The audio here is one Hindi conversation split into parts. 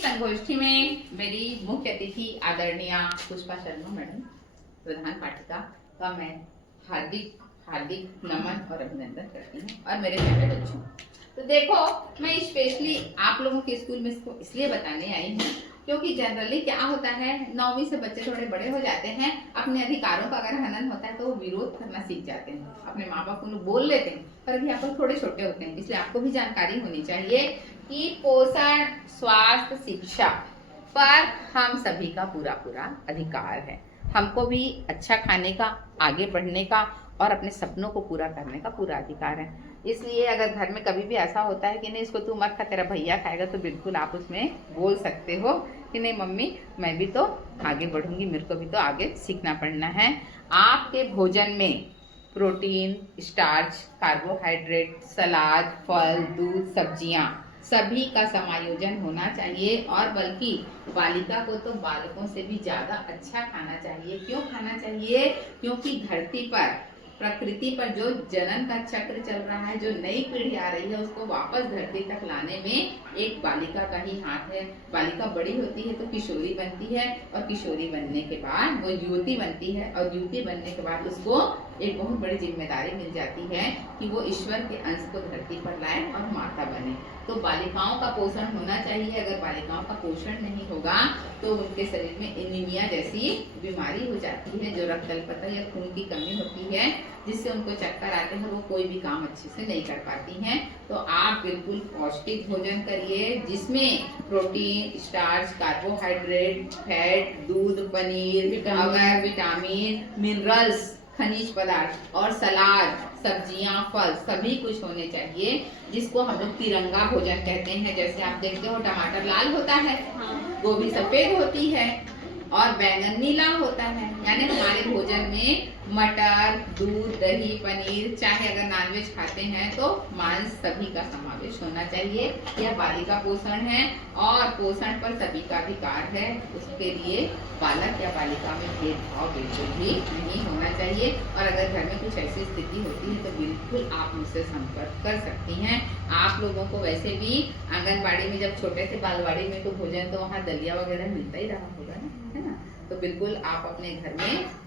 संगोष्ठी में मेरी मुख्य अतिथि आदरणीय पुष्पा शर्मा मैडम, प्रधान पाठिका का मैं हार्दिक हार्दिक नमन और अभिनंदन करती हूँ, और मेरे प्यारे बच्चों। तो देखो, मैं स्पेशली आप लोगों के स्कूल में इसको इसलिए बताने आई हूँ क्योंकि जनरली क्या होता है, 9वीं से बच्चे थोड़े बड़े हो जाते हैं, अपने अधिकारों का अगर हनन होता है तो वो विरोध करना सीख जाते हैं, अपने माँ बाप को बोल लेते हैं, पर अभी आप लोग थोड़े छोटे होते हैं, इसलिए आपको भी जानकारी होनी चाहिए कि पोषण, स्वास्थ्य, शिक्षा पर हम सभी का पूरा पूरा अधिकार है। हमको भी अच्छा खाने का, आगे बढ़ने का और अपने सपनों को पूरा करने का पूरा अधिकार है। इसलिए अगर घर में कभी भी ऐसा होता है कि नहीं इसको तू मत खा, तेरा भैया खाएगा, तो बिल्कुल आप उसमें बोल सकते हो कि नहीं मम्मी, मैं भी तो आगे बढ़ूंगी, मेरे को भी तो आगे सीखना पड़ना है। आपके भोजन में प्रोटीन, स्टार्च, कार्बोहाइड्रेट, सलाद, फल, दूध, सब्जियां सभी का समायोजन होना चाहिए, और बल्कि बालिका को तो बालकों से भी ज्यादा अच्छा खाना चाहिए। क्यों खाना चाहिए? क्योंकि धरती पर, प्रकृति पर जो जनन का चक्र चल रहा है, जो नई पीढ़ी आ रही है, उसको वापस धरती तक लाने में एक बालिका का ही हाथ है। बालिका बड़ी होती है तो किशोरी बनती है, और किशोरी बनने के बाद वो युवती बनती है, और युवती बनने के बाद उसको एक बहुत बड़ी जिम्मेदारी मिल जाती है कि वो ईश्वर के अंश को धरती पर लाए और माता बने। तो बालिकाओं का पोषण होना चाहिए। अगर बालिकाओं का पोषण नहीं होगा तो उनके शरीर में एनीमिया जैसी बीमारी हो जाती है, जो रक्त अल्पता या खून की कमी होती है, जिससे उनको चक्कर आते हैं, वो कोई भी काम अच्छे से नहीं कर पाती हैं। तो आप बिल्कुल पौष्टिक भोजन करिए, जिसमें प्रोटीन, स्टार्च, कार्बोहाइड्रेट, फैट, दूध, पनीर, विटामिन, मिनरल्स, खनिज पदार्थ और सलाद, सब्जियां, फल सभी कुछ होने चाहिए, जिसको हम लोग तिरंगा भोजन कहते हैं। जैसे आप देखते हो टमाटर लाल होता है, गोभी सफेद होती है और बैंगन नीला होता है। यानी हमारे भोजन में मटर, दूध, दही, पनीर, चाहे अगर नॉनवेज खाते हैं तो मांस, सभी का समावेश होना चाहिए। यह बालिका पोषण है, और पोषण पर सभी का अधिकार है। उसके लिए बालक या बालिका में भेदभाव बिल्कुल भी नहीं होना चाहिए। और अगर घर में कुछ ऐसी स्थिति होती है तो बिल्कुल आप मुझसे संपर्क कर सकती हैं। आप लोगों को वैसे भी आंगनबाड़ी में जब छोटे थे, बालवाड़ी में, तो भोजन तो वहाँ दलिया वगैरह मिलता ही रहा होगा ना, है ना? तो बिल्कुल आप अपने घर में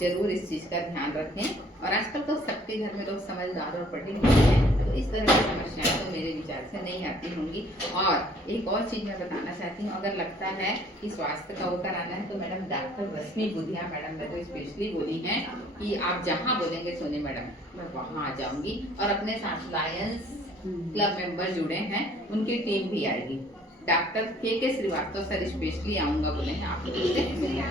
जरूर इस चीज का ध्यान रखें। और आजकल तो सबके घर में लोग समझदार और पढ़े लिखे हैं, तो इस तरह की समस्याएं तो मेरे विचार से नहीं आती होंगी। और एक और चीज मैं बताना चाहती हूँ, अगर लगता है कि स्वास्थ्य का वो कराना है तो मैडम डॉक्टर रश्मि बुधिया मैडम मेरे को स्पेशली बोली है कि आप जहाँ बोलेंगे सोनी मैडम, मैं वहाँ आ जाऊंगी। और अपने साथ लायंस क्लब मेंबर जुड़े हैं, उनकी टीम भी आएगी। डॉक्टर के श्रीवास्तव सर स्पेशली आऊंगा बोले हैं आप लोगों से मिलने।